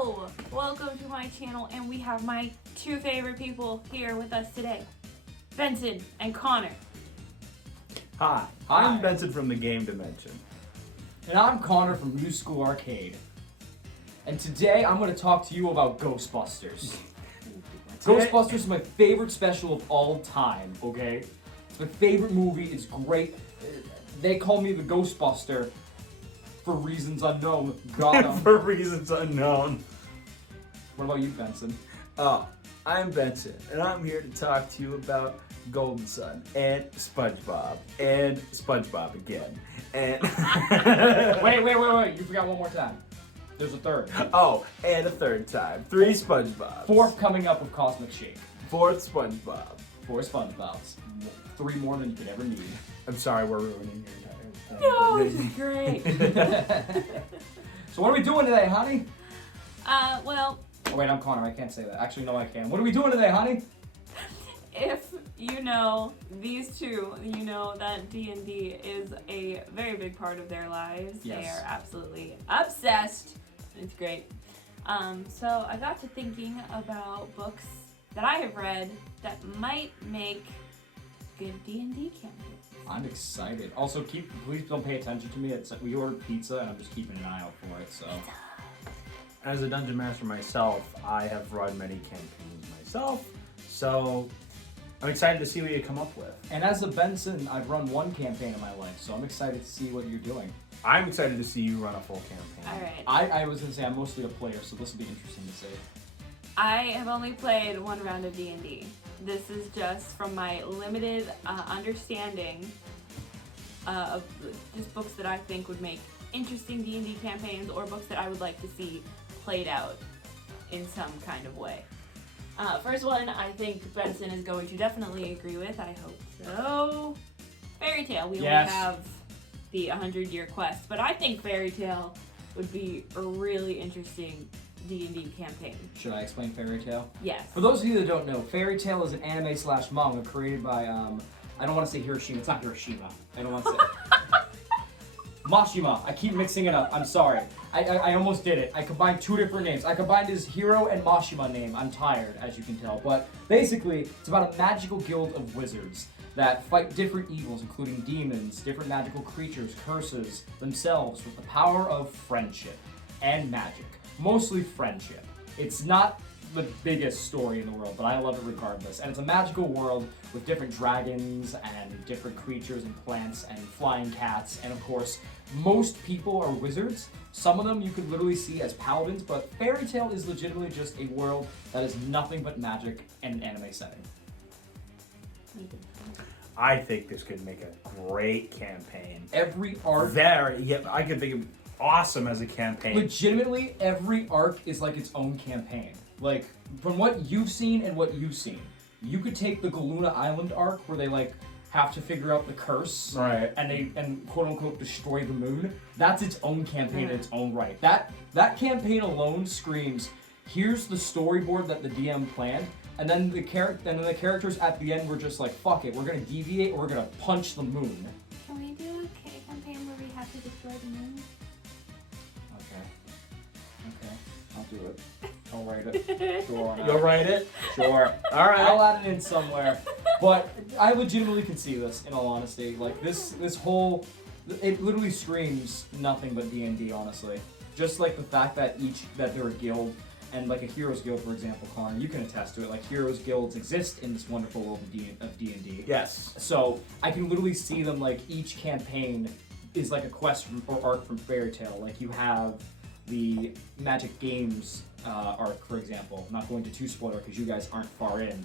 Hello! Welcome to my channel, and we have my two favorite people here with us today, Benson and Connor. Hi, I'm Benson from the Game Dimension. And I'm Connor from New School Arcade. And today I'm going to talk to you about Ghostbusters. Ghostbusters is my favorite special of all time, okay? It's my favorite movie, it's great. They call me the Ghostbuster for reasons unknown. For reasons unknown. What about you, Benson? I'm Benson, and I'm here to talk to you about Golden Sun and SpongeBob again. And Wait, you forgot one more time. There's a third. Oh, and a third time. 3 SpongeBobs. Fourth coming up with Cosmic Shake. 4th SpongeBob. 4 SpongeBobs. 3 more than you could ever need. I'm sorry, we're ruining your entire. No, this is great. So what are we doing today, honey? Well, Oh wait, I'm Connor. I can't say that. Actually, no, I can. What are we doing today, honey? if you know these two, you know that D&D is a very big part of their lives. Yes. They are absolutely obsessed. It's great. So I got to thinking about books that I have read that might make good D&D campaigns. I'm excited. Also, please don't pay attention to me. We ordered pizza, and I'm just keeping an eye out for it. So, As a dungeon master myself, I have run many campaigns myself, so I'm excited to see what you come up with. and as a Benson, I've run one campaign in my life, so I'm excited to see what you're doing. I'm excited to see you run a full campaign. All right. I was gonna say I'm mostly a player, so this will be interesting to see. I have only played one round of D&D. This is just from my limited understanding of just books that I think would make interesting D&D campaigns, or books that I would like to see played out in some kind of way. First one, I think Benson is going to definitely agree with. I hope so. Fairy Tale. We Yes. only have the 100-year quest, but I think Fairy Tale would be a really interesting D&D campaign. Should I explain Fairy Tale? Yes. For those of you that don't know, Fairy Tale is an anime/manga created by I don't want to say Hiroshima. It's not Hiroshima. I don't want to say. Mashima. I keep mixing it up. I'm sorry. I almost did it. I combined 2 different names. I combined his Hiro and Mashima name. I'm tired, as you can tell. But basically, it's about a magical guild of wizards that fight different evils, including demons, different magical creatures, curses, themselves, with the power of friendship and magic. Mostly friendship. It's not the biggest story in the world, but I love it regardless. And it's a magical world with different dragons and different creatures and plants and flying cats. And of course, most people are wizards. Some of them you could literally see as paladins, but Fairy Tale is legitimately just a world that is nothing but magic and an anime setting. I think this could make a great campaign. Every arc, I could think of awesome as a campaign. legitimately every arc is like its own campaign. Like, from what you've seen and what you've seen, you could take the Galuna Island arc where they like have to figure out the curse, Right. and quote unquote destroy the moon. That's its own campaign in its own right. That campaign alone screams, here's the storyboard that the DM planned, and then the characters at the end were just like, fuck it, we're gonna deviate or we're gonna punch the moon. Can we do a campaign where we have to destroy the moon? Okay, I'll do it. I'll write it. Sure. You'll write it? Sure. All right. I'll add it in somewhere. But I legitimately can see this, in all honesty. Like, this whole... It literally screams nothing but D&D, honestly. Just like the fact that they're a guild, and like a Heroes Guild, for example, Connor, you can attest to it. Like, Heroes Guilds exist in this wonderful world of D&D. Yes. So, I can literally see them, like, each campaign is like a quest or arc from Fairy Tale. Like, you have the Magic Games arc, for example. I'm not going to too spoiler because you guys aren't far in.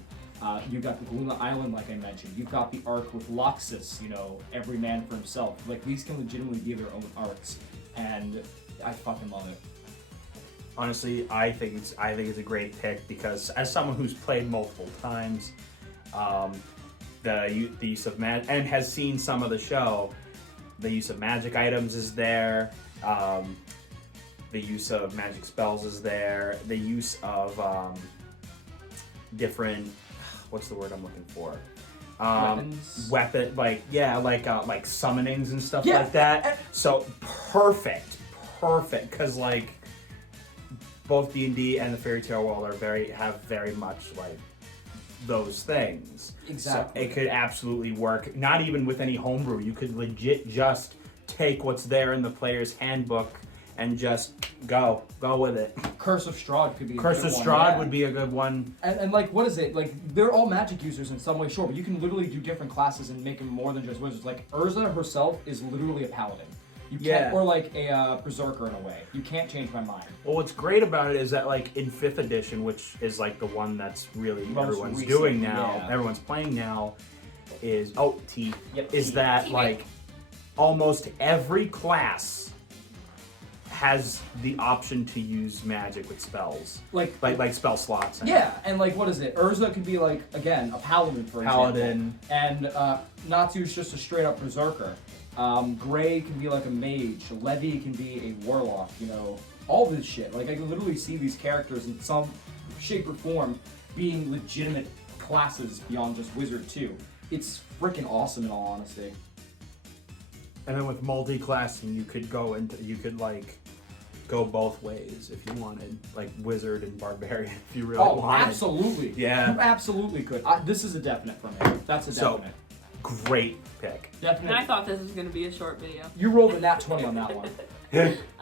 You've got the Galuna Island, like I mentioned. You've got the arc with Loxus, every man for himself. Like, these can legitimately be their own arcs, and I fucking love it. Honestly, I think it's a great pick because as someone who's played multiple times, the use of magic and has seen some of the show, the use of magic items is there. The use of magic spells is there. The use of different, what's the word I'm looking for? Weapons. Like summonings and stuff Yeah. like that. So perfect, because like both D&D and the fairy tale world have very much like those things. Exactly. So it could absolutely work. Not even with any homebrew. You could legit just take what's there in the player's handbook and just go with it. Curse of Strahd could be a Curse good of one, Strahd yeah. would be a good one. And like, what is it? Like, they're all magic users in some way, sure, but you can literally do different classes and make them more than just wizards. Like, Urza herself is literally a paladin. You can't, Yeah. or like a berserker in a way. You can't change my mind. Well, what's great about it is that, like, in 5th edition, which is, like, the one that's really Most everyone's recent, doing now, yeah. everyone's playing now, is, Yep, is T. that, T. like, almost every class has the option to use magic with spells. Like spell slots. yeah, and like, what is it? Urza could be like, again, a paladin, for Paladin. example. And Natsu's just a straight up berserker. Gray can be like a mage. Levy can be a warlock, you know. All this shit. Like, I can literally see these characters in some shape or form being legitimate classes beyond just wizard too. It's freaking awesome in all honesty. And then with multi-classing, you could go both ways if you wanted, like wizard and barbarian if you really wanted. Absolutely. Yeah. You absolutely could. This is a definite for me. That's a So- definite. Great pick. Definite. And I thought this was going to be a short video. You rolled a nat 20 on that one.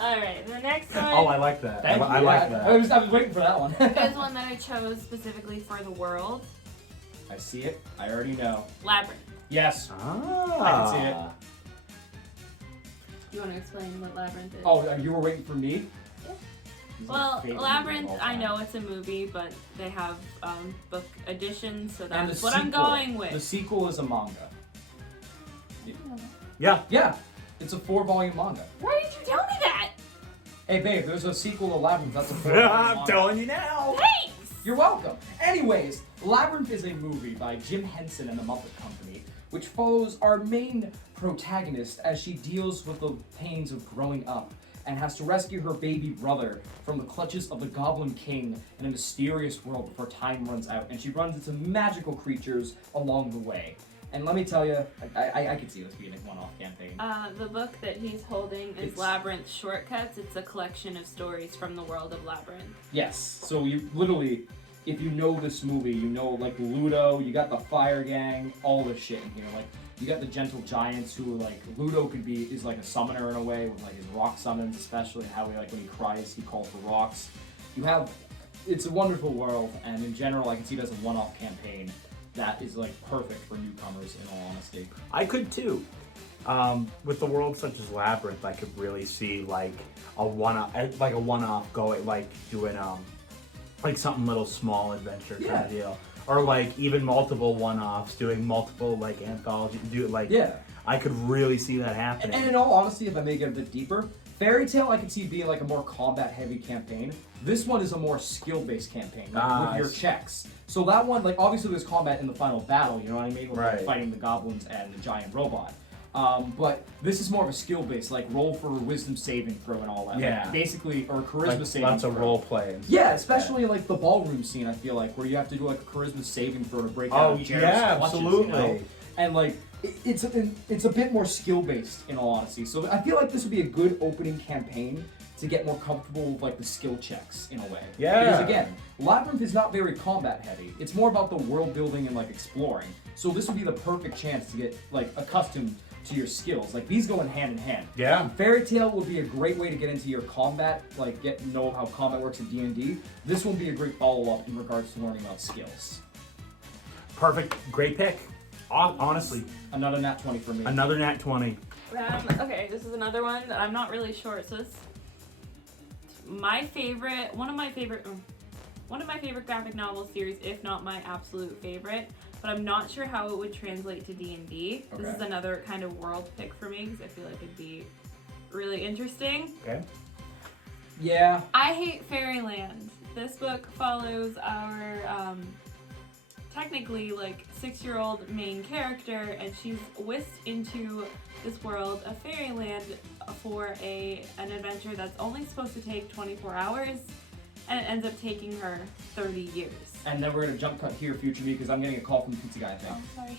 Alright, the next one Oh, I like that. Thank I you. like I that. was waiting for that one. is one that I chose specifically for the world. I see it. I already know. Labyrinth. Yes. Ah. I can see it. You want to explain what Labyrinth is? Oh, you were waiting for me? Yeah. This is my Well, favorite movie Labyrinth, of all I time. know it's a movie, but they have book editions, so And that's the what I'm sequel- going with. The sequel is a manga. Yeah. Yeah, it's a 4-volume manga. Why did you tell me that? Hey, babe, there's a sequel to Labyrinth. That's a 4-volume I'm manga. telling you now. Thanks! You're welcome. Anyways, Labyrinth is a movie by Jim Henson and the Muppet Company, which follows our main protagonist as she deals with the pains of growing up and has to rescue her baby brother from the clutches of the Goblin King in a mysterious world before time runs out, and she runs into magical creatures along the way. And let me tell you, I could see this being a one-off campaign. The book that he's holding is It's- Labyrinth Shortcuts. It's a collection of stories from the world of Labyrinth. Yes, so you literally, if you know this movie, you know like Ludo, you got the Fire Gang, all this shit in here. Like, you got the Gentle Giants who like, Ludo is like a summoner in a way with like his rock summons, especially how he, like when he cries, he calls for rocks. You have, it's a wonderful world, and in general, I can see it as a one-off campaign that is like perfect for newcomers in all honesty. I could too. With the world such as Labyrinth, I could really see like a one-off going, like doing like something little small adventure kind Yeah. of deal, or like even multiple one-offs, doing multiple like anthology, Yeah. I could really see that happening. And in all honesty, if I may get a bit deeper, Fairy Tale I could see being like a more combat-heavy campaign. This one is a more skill-based campaign with your checks. So that one, like obviously there's combat in the final battle, you know what I mean? With like, Right. fighting the goblins and the giant robot. But this is more of a skill-based, like roll for wisdom saving throw and all that. Yeah. Like, basically, or charisma like, saving lots of throw. role play. and Yeah, stuff especially like the ballroom scene, I feel like, where you have to do like a charisma saving throw to break out Oh, of Jared's yeah, clutches, absolutely. You know? And like, it's a bit more skill based in all honesty. So I feel like this would be a good opening campaign to get more comfortable with like the skill checks in a way. Yeah. Because again, Labyrinth is not very combat heavy. It's more about the world building and like exploring. So this would be the perfect chance to get like accustomed to your skills. Like these go in hand. Yeah. Fairy Tale would be a great way to get into your combat, like get to know how combat works in D&D. This will be a great follow-up in regards to learning about skills. Perfect. Great pick. Honestly, Another nat 20 for me. another nat 20. Okay, this is another one that I'm not really sure. So it's one of my favorite graphic novel series, if not my absolute favorite. But I'm not sure how it would translate to D&D. This is Okay. another kind of world pick for me because I feel like it'd be really interesting. Okay. Yeah. I hate Fairyland. This book follows our technically like 6-year-old main character, and she's whisked into this world of Fairyland for an adventure that's only supposed to take 24 hours, and it ends up taking her 30 years. And then we're gonna jump cut here, future me, because I'm getting a call from the pizza guy, I think. Oh, sorry.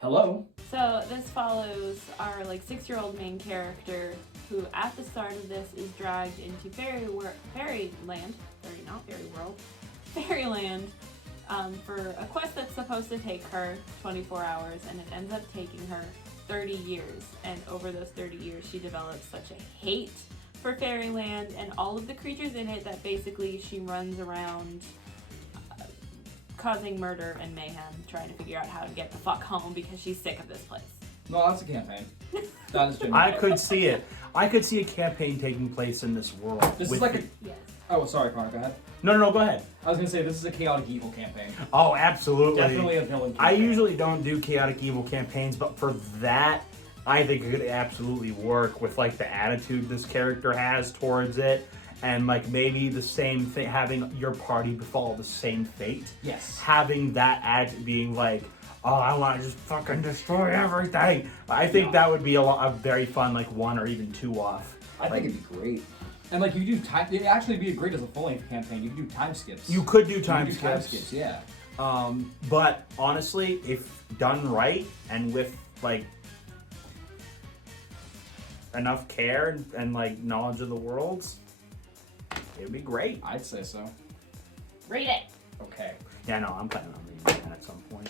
Hello? So this follows our like 6-year-old main character who at the start of this is dragged into Fairyland, sorry, not Fairy World, Fairyland, for a quest that's supposed to take her 24 hours, and it ends up taking her 30 years. And over those 30 years, she develops such a hate for Fairyland and all of the creatures in it that basically she runs around causing murder and mayhem, trying to figure out how to get the fuck home because she's sick of this place. No, that's a campaign. That is I genuine. could see it. I could see a campaign taking place in this world. This with is like the- a... Yes. Oh, sorry, Connor, go ahead. No, go ahead. I was going to say, this is a chaotic evil campaign. Oh, absolutely. Definitely a villain campaign. I usually don't do chaotic evil campaigns, but for that, I think it could absolutely work with like the attitude this character has towards it, and like maybe the same thing, having your party befall the same fate. Yes. Having that attitude being like, oh, I want to just fucking destroy everything. I think that would be a very fun, like 1 or even 2 off. I think it'd be great. And like you do time, it'd actually be great as a full-length campaign. You could do time skips. You could do time You could do time skips, yeah. But honestly, if done right and with like enough care and like knowledge of the worlds, it would be great. I'd say so. Read it. Okay. Yeah, no, I'm planning on reading that at some point.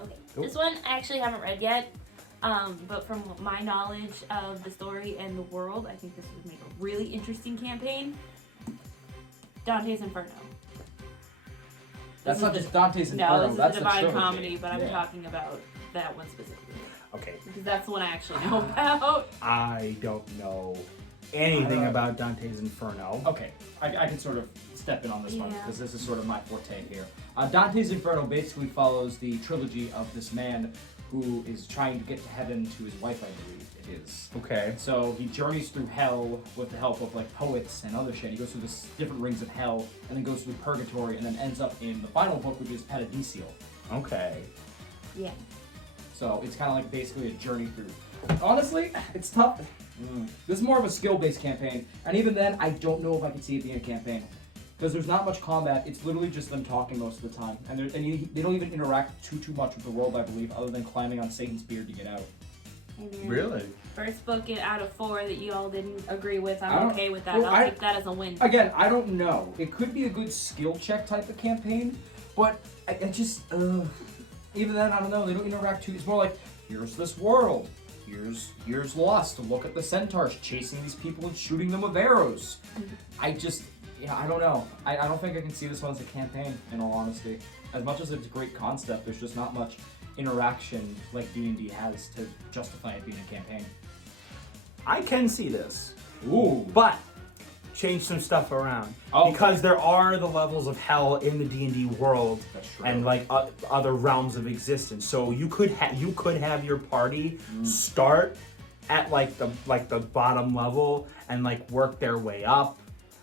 Okay. Cool. This one I actually haven't read yet, but from my knowledge of the story and the world, I think this would make a really interesting campaign. Dante's Inferno. That's This not is just Dante's Inferno. No, this is that's a Divine trilogy. Comedy, but I'm Yeah. talking about that one specifically. Okay, Because that's the one I actually know about. I don't know anything Uh, about Dante's Inferno. Okay, I can sort of step in on this one Yeah. because this is sort of my forte here. Dante's Inferno basically follows the trilogy of this man who is trying to get to heaven to his wife, I believe it is. Okay. So he journeys through hell with the help of like poets and other shit. He goes through the different rings of hell and then goes through purgatory and then ends up in the final book, which is Paradisial. Okay. Yeah. So it's kind of like basically a journey through. Honestly, it's tough. This is more of a skill-based campaign, and even then, I don't know if I can see it being a campaign because there's not much combat. It's literally just them talking most of the time, and they don't even interact too much with the world, I believe, other than climbing on Satan's beard to get out. Really? First book out of 4 that you all didn't agree with. I I'm don't- okay with that. well, I'll I- take that as a win. Again, I don't know. It could be a good skill check type of campaign, but I just even then, I don't know. They don't interact too. It's more like, here's this world. Here's Lost. Look at the centaurs chasing these people and shooting them with arrows. I don't know. I don't think I can see this one as a campaign, in all honesty. As much as it's a great concept, there's just not much interaction like D&D has to justify it being a campaign. I can see this. Ooh. But change some stuff around because there are the levels of hell in the D&D world. That's true. And like other realms of existence. So you could have your party start at like the bottom level and like work their way up.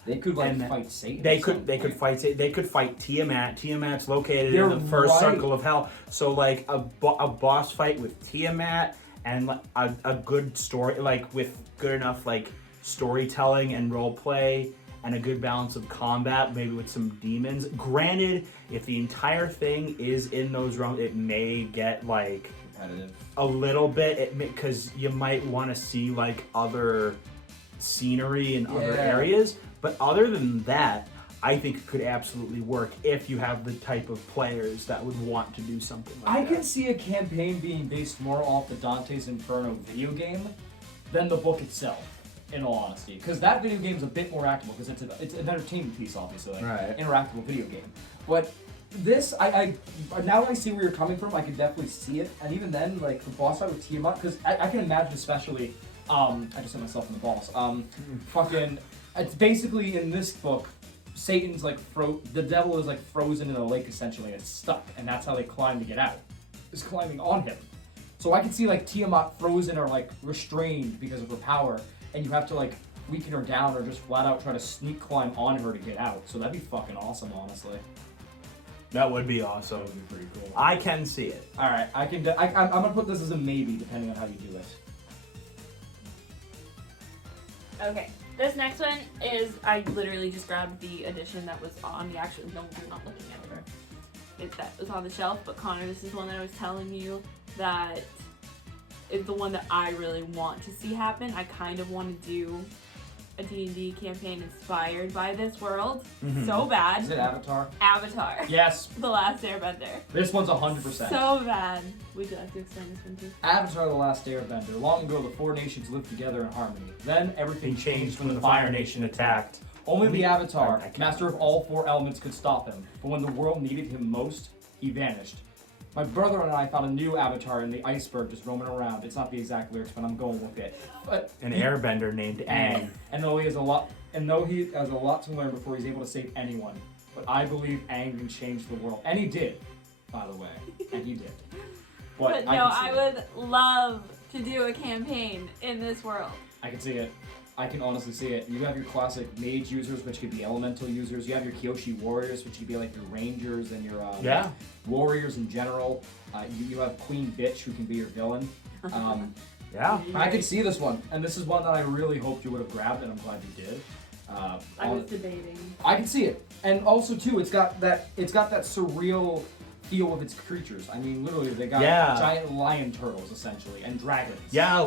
They could like and fight Satan. They at could some they could point. fight they could fight Tiamat. Tiamat's located You're in the first right. circle of hell. So like a boss fight with Tiamat and like a good story, like with good enough like storytelling and role play and a good balance of combat, maybe with some demons. Granted, if the entire thing is in those realms, it may get like Competitive. a little bit, because you might want to see like other scenery in other Yeah. areas. But other than that, I think it could absolutely work if you have the type of players that would want to do something like I that. can see a campaign being based more off the Dante's Inferno video game than the book itself, in all honesty. Because that video game is a bit more active, because it's an entertainment piece, obviously, like Right. interactable video game. But this, I now that I see where you're coming from, I can definitely see it. And even then, like the boss fight with Tiamat, because I can imagine, especially, I just hit myself in the balls. It's basically in this book, Satan's like the devil is like frozen in a lake essentially, and it's stuck, and that's how they climb to get out. Is climbing on him. So I can see like Tiamat frozen or like restrained because of her power, and you have to like weaken her down or just flat out try to sneak climb on her to get out. So that'd be fucking awesome, honestly. That would be awesome. That would be pretty cool. I can see it. All right, I'm gonna put this as a maybe depending on how you do it. Okay. This next one is, I literally just grabbed the edition that was on the actual, no, you're not looking at it. That was on the shelf, but Connor, this is one that I was telling you that is the one that I really want to see happen. I kind of want to do a D&D campaign inspired by this world so bad. Is it Avatar? Avatar. Yes. The Last Airbender. This one's 100%. So bad. Would you like to explain this one too? Avatar: The Last Airbender. Long ago, the four nations lived together in harmony. Then everything changed when the Fire Nation attacked. Only the Avatar, master of all four elements, could stop him. But when the world needed him most, he vanished. My brother and I found a new Avatar in the iceberg just roaming around. It's not the exact lyrics, but I'm going with it. But An airbender named Aang. And though he has a lot to learn before he's able to save anyone, but I believe Aang can change the world, and he did, by the way, and he did. But no, I would love to do a campaign in this world. I can see it. I can honestly see it. You have your classic mage users, which could be elemental users. You have your Kyoshi warriors, which could be like your rangers and your warriors in general. You have Queen Bitch, who can be your villain. Yeah. I could see this one, and this is one that I really hoped you would have grabbed, and I'm glad you did. I was debating. I can see it, and also too, it's got that surreal feel with its creatures. I mean, literally, they got giant lion turtles essentially, and dragons. Yeah,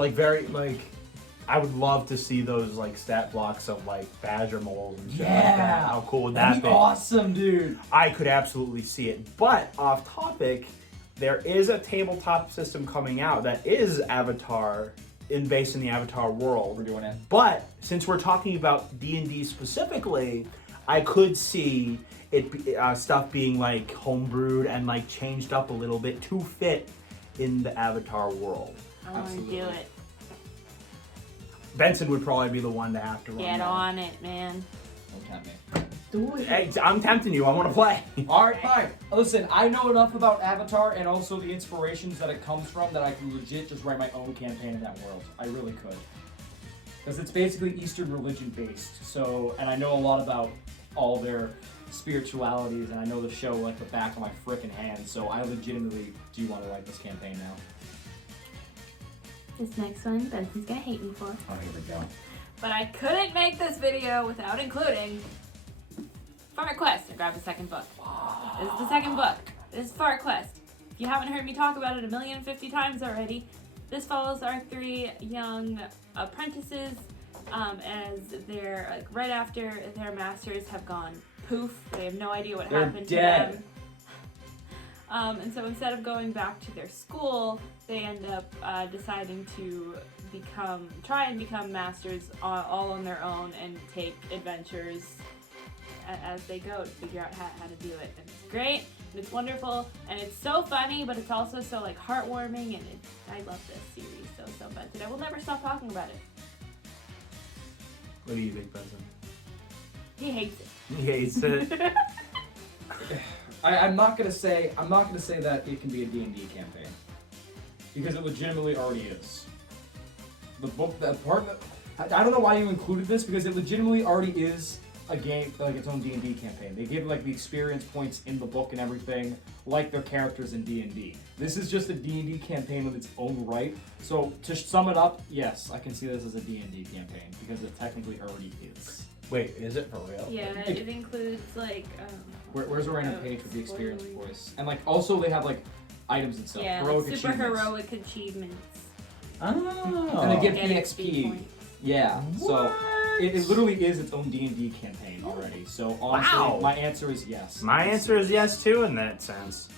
I would love to see those like stat blocks of like badger moles and shit like that. How cool would that That'd be? be awesome, dude. I could absolutely see it. But off topic, there is a tabletop system coming out that is Avatar based in the Avatar world. We're doing it. But since we're talking about D&D specifically, I could see it stuff being like homebrewed and like changed up a little bit to fit in the Avatar world. I want to do it. Benson would probably be the one to have to run Get that. on it, man. Don't tempt me. Do it. Hey, I'm tempting you. I want to play. Alright, fine. Listen, I know enough about Avatar and also the inspirations that it comes from that I can legit just write my own campaign in that world. I really could. Because it's basically Eastern religion based. So, and I know a lot about all their spiritualities, and I know the show like the back of my frickin' hand, so I legitimately do want to write this campaign now. This next one, Benson's gonna hate me for. Oh, here we go. But I couldn't make this video without including Far Quest. I grabbed the second book. This is the second book. This is Far Quest. If you haven't heard me talk about it 1,050 times already, this follows our three young apprentices as they're like right after their masters have gone poof. They have no idea what happened to them. And so instead of going back to their school, they end up deciding to try and become masters all on their own and take adventures as they go to figure out how to do it. And it's great, and it's wonderful, and it's so funny, but it's also so like heartwarming, and I love this series so much, and I will never stop talking about it. What do you think, Benson? He hates it. He hates it. I'm not gonna say that it can be a D&D campaign because it legitimately already is. The book, that part that I don't know why you included this because it legitimately already is a game, like its own D&D campaign. They give like the experience points in the book and everything, like their characters in D&D. This is just a D&D campaign with its own right. So to sum it up, yes, I can see this as a D&D campaign because it technically already is. Wait, is it for real? Yeah, it includes like. Where's the random page with the experience voice? And like also they have like items and stuff. Yeah, heroic like super achievements. heroic achievements. Oh. And they give And EXP. points. Yeah. So it literally is its own D&D campaign already. So honestly, my answer is yes. My answer is yes too in that sense.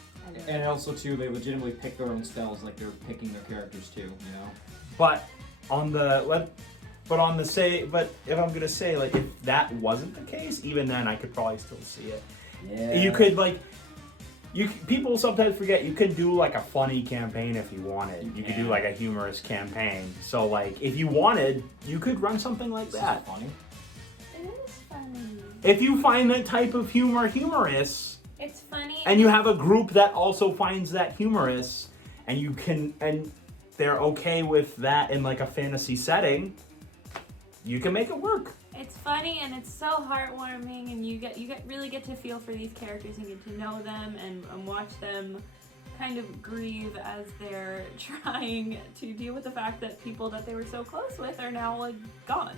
And also too, they legitimately pick their own spells like they're picking their characters too. You know. But if I'm gonna say like if that wasn't the case, even then I could probably still see it. Yeah. You could like. People sometimes forget you could do like a funny campaign if you wanted. You could do like a humorous campaign. So like if you wanted, you could run something like that. Is funny? It is funny. If you find that type of humor humorous, It's funny. and you have a group that also finds that humorous, and they're okay with that in like a fantasy setting, you can make it work. It's funny and it's so heartwarming, and you really get to feel for these characters and get to know them and watch them kind of grieve as they're trying to deal with the fact that people that they were so close with are now like gone.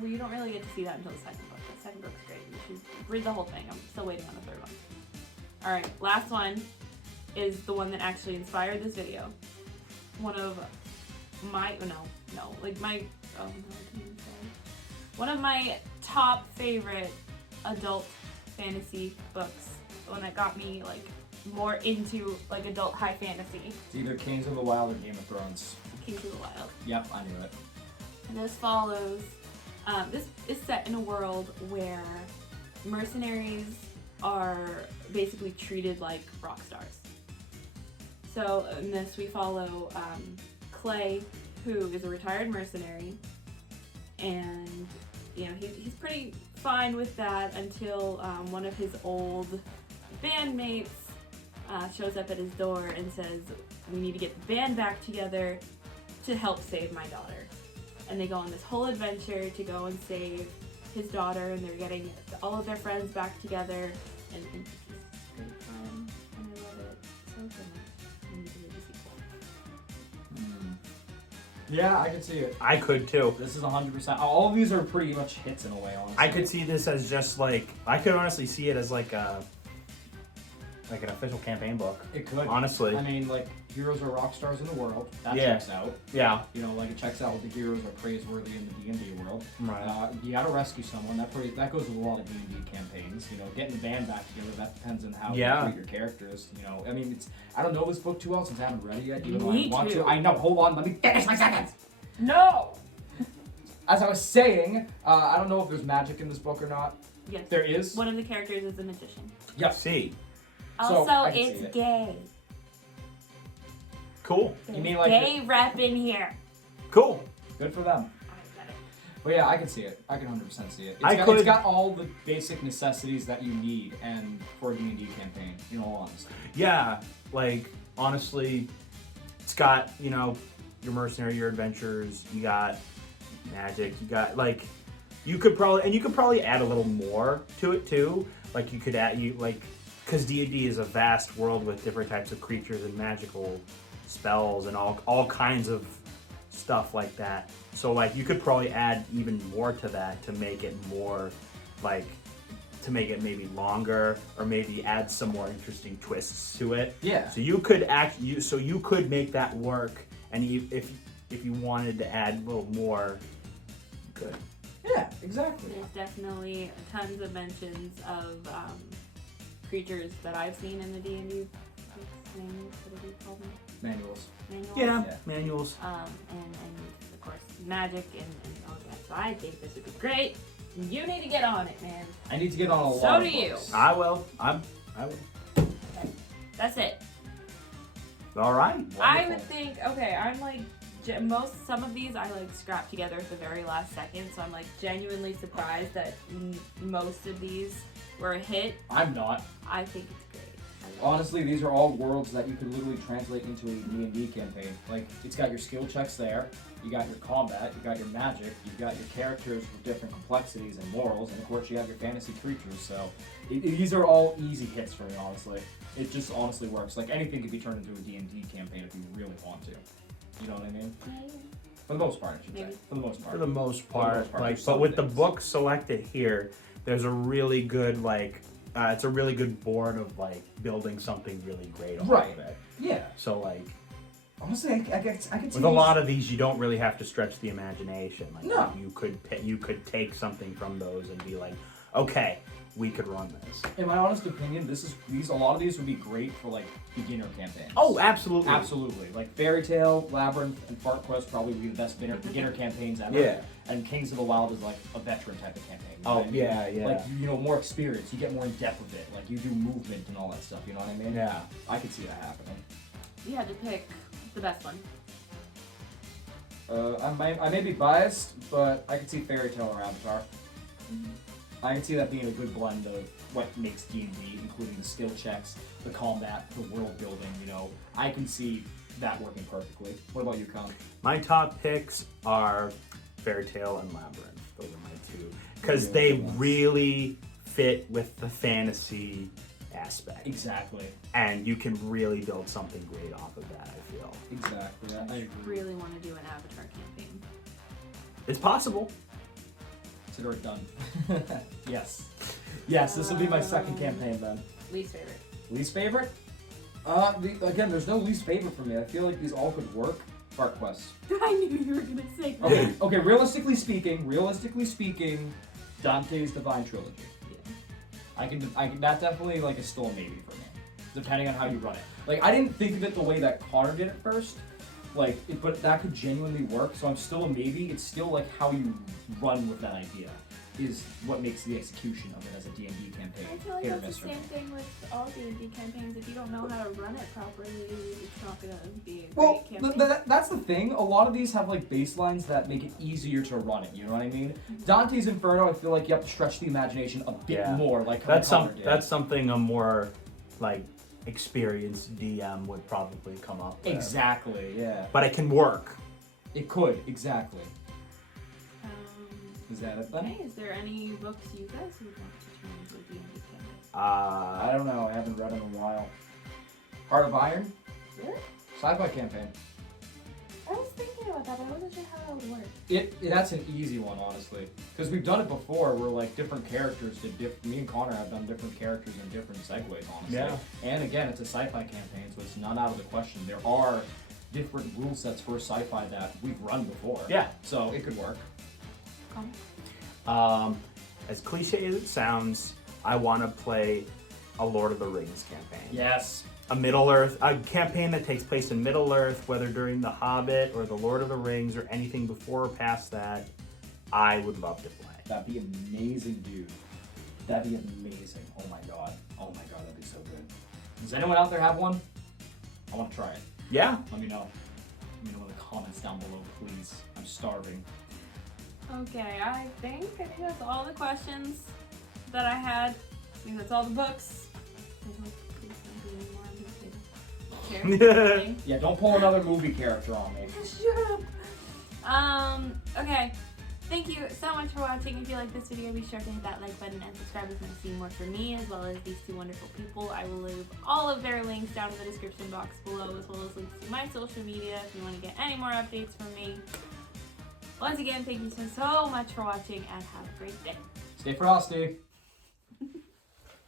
Well, you don't really get to see that until the second book. The second book's great. You should read the whole thing. I'm still waiting on the third one. Alright, last one is the one that actually inspired this video. one of my one of my top favorite adult fantasy books. The one that got me like more into like adult high fantasy. It's either Kings of the Wild or Game of Thrones. Kings of the Wild. Yep, I knew it. And this follows. This is set in a world where mercenaries are basically treated like rock stars. So in this we follow Clay, who is a retired mercenary, and he's pretty fine with that until one of his old bandmates shows up at his door and says, "We need to get the band back together to help save my daughter." And they go on this whole adventure to go and save his daughter, and they're getting all of their friends back together, and it's just great fun, and I love it so much. I need to read the sequel. Yeah, I could see it. I could too. This is 100%. All of these are pretty much hits in a way, honestly. I could see this as just like, I could honestly see it as like an official campaign book. It could. Honestly. I mean, like, heroes are rock stars in the world. That Yeah. checks out. Yeah. You know, like, it checks out what the heroes are praiseworthy in the D&D world. Right. You gotta rescue someone. That goes with a lot of D&D campaigns. You know, getting the band back together, that depends on how you treat your characters. You know, I mean, I don't know this book too well since I haven't read it yet, even though I want to. I know, hold on, let me finish my sentence! No! As I was saying, I don't know if there's magic in this book or not. Yes. There is. One of the characters is a magician. Yep. See. So, Also, I can see it's it. gay. Cool. You mean like gay rep in here. Cool. Good for them. I got it. But yeah, I can see it. I can 100% see it. It's got all the basic necessities that you need and for a D&D campaign, in all honesty. Yeah, like, honestly, it's got, your mercenary, your adventures, you got magic, you got, like, you could probably add a little more to it, too. Like, you could add, because D&D is a vast world with different types of creatures and magical spells and all kinds of stuff like that. So, like, you could probably add even more to that to make it more, like, to make it maybe longer, or maybe add some more interesting twists to it. Yeah. So you could you could make that work, and if you wanted to add a little more, you could. Yeah, exactly. There's definitely tons of mentions of creatures that I've seen in the D&D manuals. What do you call them? Manuals. Manuals. Yeah, manuals. And of course magic and all that. So I think this would be great. You need to get on it, man. I need to get on a lot So of do you. books. I will. I will. Okay. That's it. All right. I would think, okay, I'm like, some of these I like scrapped together at the very last second, so I'm like genuinely surprised that most of these were a hit. I'm not. I think it's great. Honestly, these are all worlds that you could literally translate into a D&D campaign. Like, it's got your skill checks there, you got your combat, you got your magic, you've got your characters with different complexities and morals, and of course you have your fantasy creatures, so these are all easy hits for me, honestly. It just honestly works. Like, anything can be turned into a D&D campaign if you really want to. You know what I mean? For the most part, I should say. For the most part. For the most part, like, there's but some with the things. book selected here, there's a really good it's a really good board of like building something really great off Right. of it. Yeah. So like, Honestly, I can see with a lot of these, you don't really have to stretch the imagination. Like, No. you could take something from those and be like, okay, we could run this. In my honest opinion, a lot of these would be great for like beginner campaigns. Oh, absolutely. Absolutely. Like Fairy Tale, Labyrinth, and Fart Quest probably would be the best beginner campaigns ever. Yeah. And Kings of the Wild is like a veteran type of campaign. You know Oh, what I mean? yeah. Like, more experience. You get more in depth with it. Like, you do movement and all that stuff. You know what I mean? Yeah. I could see that happening. You had to pick the best one. I may be biased, but I could see Fairy Tale or Avatar. I can see that being a good blend of what makes D&D, including the skill checks, the combat, the world building, I can see that working perfectly. What about you, Con? My top picks are Fairy Tale and Labyrinth. Those are my two. Because Really they good ones. really fit with the fantasy aspect. Exactly. And you can really build something great off of that, I feel. Exactly. I agree. Really want to do an Avatar campaign. It's possible. Consider it done. Yes. Yes, this will be my second campaign then. Least favorite. Least favorite? Again, there's no least favorite for me. I feel like these all could work. Spark Quest. I knew you were gonna say that. Okay, okay. Realistically speaking, Dante's Divine Trilogy. Yeah. I can. That definitely like is still a maybe for me, depending on how you run it. Like I didn't think of it the way that Connor did at first, but that could genuinely work. So I'm still a maybe. It's still like how you run with that idea is what makes the execution of it as a D&D campaign. I feel like hit or that's miss the for me. same thing with all D&D campaigns. If you don't know how to run it properly, it's not gonna be a Well, great campaign. that's the thing. A lot of these have like baselines that make it easier to run it. You know what I mean? Dante's Inferno, I feel like you have to stretch the imagination a bit Yeah. more. Like That's Connor did. that's something a more like experienced DM would probably come up with. Exactly. Yeah. But it can work. It could exactly. Um, Is that it then? okay, is there any books you guys would want to turn into a D&D campaign? I don't know. I haven't read them in a while. Heart of Iron, Really? sci-fi campaign. I was thinking about that, but I wasn't sure how that would work. That's an easy one, honestly, because we've done it before. Where like different characters did me and Connor have done different characters in different segues, honestly. Yeah. And again, it's a sci-fi campaign, so it's not out of the question. There are different rule sets for sci-fi that we've run before. Yeah. So it could work. As cliche as it sounds, I want to play a Lord of the Rings campaign. Yes. A Middle-earth, a campaign that takes place in Middle-earth, whether during The Hobbit or The Lord of the Rings or anything before or past that, I would love to play. That'd be amazing, dude. That'd be amazing. Oh my god. Oh my god, that'd be so good. Does anyone out there have one? I want to try it. Yeah. Let me know. Let me know in the comments down below, please. I'm starving. Okay, I think that's all the questions that I had. I think that's all the books. I hope there's gonna be any more on this video. Sure. Yeah, don't pull another movie character on me. Shut up. Okay. Thank you so much for watching. If you like this video, be sure to hit that like button and subscribe if you want to see more from me, as well as these two wonderful people. I will leave all of their links down in the description box below, as well as links to my social media if you want to get any more updates from me. Once again, thank you so much for watching, and have a great day. Stay frosty.